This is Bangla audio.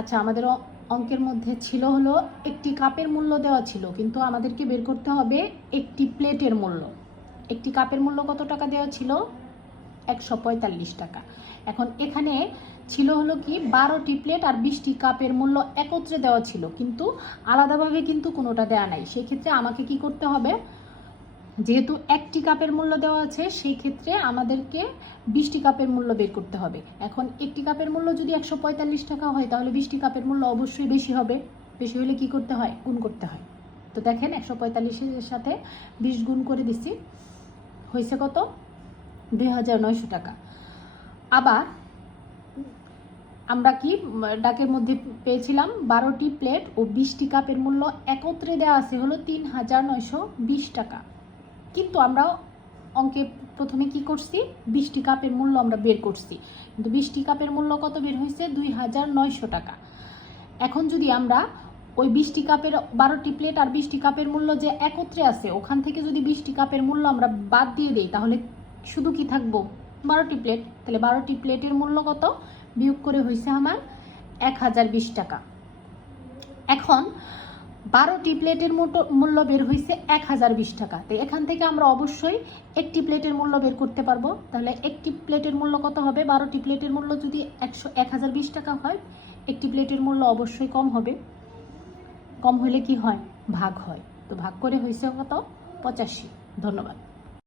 আচ্ছা, আমাদের অঙ্কের মধ্যে ছিল হলো একটি কাপের মূল্য দেওয়া ছিল, কিন্তু আমাদেরকে বের করতে হবে একটি প্লেটের মূল্য। একটি কাপের মূল্য কত টাকা দেওয়া ছিল? 145 টাকা। এখন এখানে ছিল হলো কি 12টি প্লেট আর 20টি কাপের মূল্য একত্রে দেওয়া ছিল, কিন্তু আলাদাভাবে কিন্তু কোনোটা দেওয়া নাই। সেই ক্ষেত্রে আমাকে কি করতে হবে? যেহেতু একটি কাপের মূল্য দেওয়া আছে, সেই ক্ষেত্রে আমাদেরকে 20টি কাপের মূল্য বের করতে হবে। এখন একটি কাপের মূল্য যদি 145 টাকা হয়, তাহলে 20টি কাপের মূল্য অবশ্যই বেশি হবে। বেশি হলে কি করতে হয়? গুণ করতে হয়। তো দেখেন 145-এর সাথে 20 গুণ করে দিচ্ছি, হয়েছে কত? 2900 টাকা। আবার আমরা কি ডাকের মধ্যে পেয়েছিলাম 12টি প্লেট ও 20টি কাপের মূল্য একত্রে দেওয়া আছে হলো 3920 টাকা। কিন্তু আমরা অঙ্কে প্রথমে কি করছি? 20টি কাপের মূল্য আমরা বের করছি, কিন্তু 20টি কাপের মূল্য কত বের হয়েছে? 2900 টাকা। এখন যদি আমরা ওই 20টি কাপের 12টি প্লেট আর 20টি কাপের মূল্য যে একত্রে আছে, ওখান থেকে যদি 20টি কাপের মূল্য আমরা বাদ দিয়ে দিই, তাহলে শুধু কি থাকবো? 12টি প্লেট। তাহলে 12টি প্লেটের মূল্য কত? বিয়োগ করে হয়েছে আমার 1020 টাকা। এখন 12টি প্লেটের মূল্য বের হয়েছে 1020 টাকা। তো এখান থেকে আমরা অবশ্যই একটি প্লেটের মূল্য বের করতে পারবো। তাহলে একটি প্লেটের মূল্য কত হবে? 12টি প্লেটের মূল্য যদি 1020 টাকা হয়, একটি প্লেটের মূল্য অবশ্যই কম হবে। কম হলে কি হয়? ভাগ হয়। তো ভাগ করে হয়েছে কত? 85। ধন্যবাদ।